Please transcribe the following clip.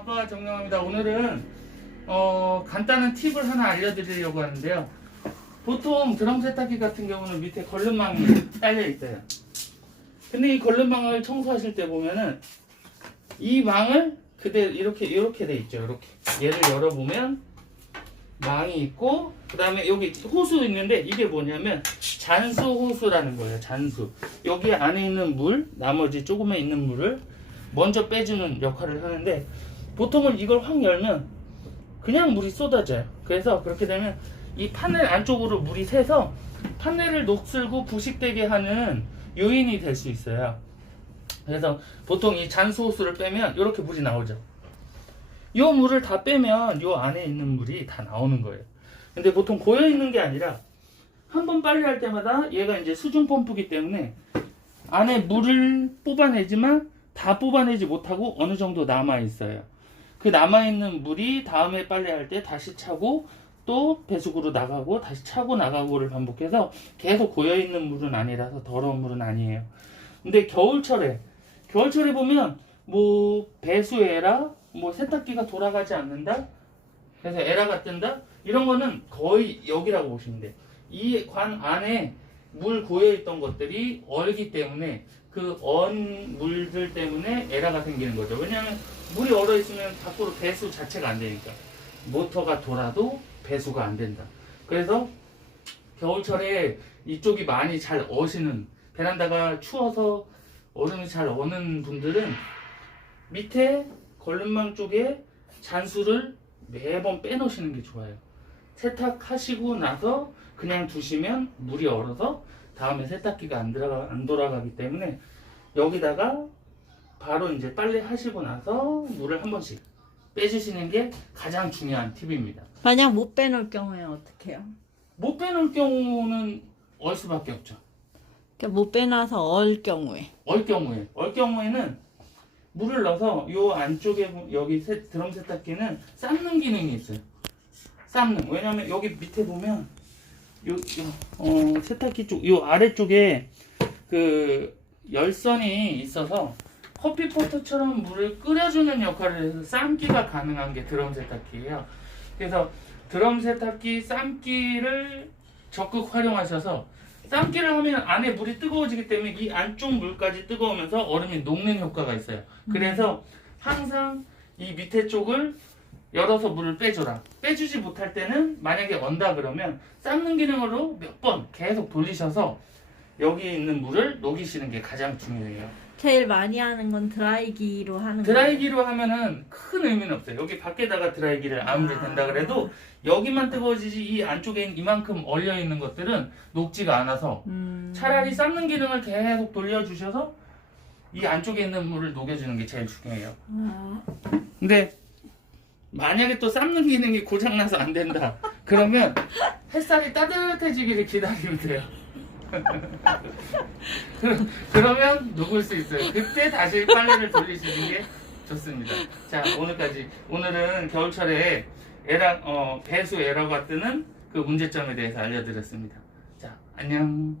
아빠 정영합니다. 오늘은 간단한 팁을 하나 알려드리려고 하는데요. 보통 드럼 세탁기 같은 경우는 밑에 걸름망이 딸려 있어요. 근데 이 걸름망을 청소하실 때 보면은 이 망을 그대로 이렇게 돼 있죠. 이렇게 얘를 열어보면 망이 있고, 그 다음에 여기 호수 있는데 이게 뭐냐면 잔수 호수라는 거예요. 잔수. 여기 안에 있는 물, 나머지 조금에 있는 물을 먼저 빼주는 역할을 하는데, 보통은 이걸 확 열면 그냥 물이 쏟아져요. 그래서 그렇게 되면 이 판넬 안쪽으로 물이 새서 판넬을 녹슬고 부식되게 하는 요인이 될 수 있어요. 그래서 보통 이 잔수 호수를 빼면 이렇게 물이 나오죠. 이 물을 다 빼면 이 안에 있는 물이 다 나오는 거예요. 근데 보통 고여 있는 게 아니라 한 번 빨래할 때마다 얘가 이제 수중 펌프기 때문에 안에 물을 뽑아내지만 다 뽑아내지 못하고 어느 정도 남아 있어요. 그 남아 있는 물이 다음에 빨래할 때 다시 차고 또 배수구로 나가고 다시 차고 나가고를 반복해서 계속 고여 있는 물은 아니라서 더러운 물은 아니에요. 근데 겨울철에 보면 뭐 배수 에라, 뭐 세탁기가 돌아가지 않는다, 그래서 에라가 뜬다, 이런 거는 거의 여기라고 보시면 돼요. 이 관 안에 물 고여있던 것들이 얼기 때문에 그 언 물들 때문에 에라가 생기는 거죠. 왜냐하면 물이 얼어 있으면 밖으로 배수 자체가 안 되니까. 모터가 돌아도 배수가 안 된다. 그래서 겨울철에 이쪽이 많이 잘 어시는, 베란다가 추워서 얼음이 잘 어는 분들은 밑에 걸름망 쪽에 잔수를 매번 빼놓으시는 게 좋아요. 세탁하시고 나서 그냥 두시면 물이 얼어서 다음에 세탁기가 안 돌아가기 때문에 여기다가 바로 이제 빨래 하시고 나서 물을 한 번씩 빼주시는 게 가장 중요한 팁입니다. 만약 못 빼놓을 경우에 어떻게 해요? 못 빼놓을 경우는 얼 수밖에 없죠. 그러니까 못 빼놔서 얼 경우에. 얼 경우에는 물을 넣어서 요 안쪽에 여기 드럼 세탁기는 삶는 기능이 있어요. 삶는. 왜냐면 여기 밑에 보면 세탁기 쪽 요 아래쪽에 그 열선이 있어서 커피포트처럼 물을 끓여주는 역할을 해서 삶기가 가능한 게 드럼 세탁기예요. 그래서 드럼 세탁기 삶기를 적극 활용하셔서, 삶기를 하면 안에 물이 뜨거워지기 때문에 이 안쪽 물까지 뜨거우면서 얼음이 녹는 효과가 있어요. 그래서 항상 이 밑에 쪽을 열어서 물을 빼줘라. 빼주지 못할 때는 만약에 언다 그러면 삶는 기능으로 몇 번 계속 돌리셔서 여기 있는 물을 녹이시는 게 가장 중요해요. 제일 많이 하는 건 드라이기로 하는 거예요. 드라이기로 하면은 큰 의미는 없어요. 여기 밖에다가 드라이기를 아무리 된다 그래도 여기만 뜨거워지지 이 안쪽에 이만큼 얼려 있는 것들은 녹지가 않아서 차라리 삶는 기능을 계속 돌려주셔서 이 안쪽에 있는 물을 녹여주는 게 제일 중요해요. 근데 만약에 또 삶는 기능이 고장나서 안 된다 그러면 햇살이 따뜻해지기를 기다리면 돼요. 그러면 녹을 수 있어요. 그때 다시 빨래를 돌리시는 게 좋습니다. 자, 오늘은 겨울철에 배수 에러가 뜨는 그 문제점에 대해서 알려드렸습니다. 자, 안녕.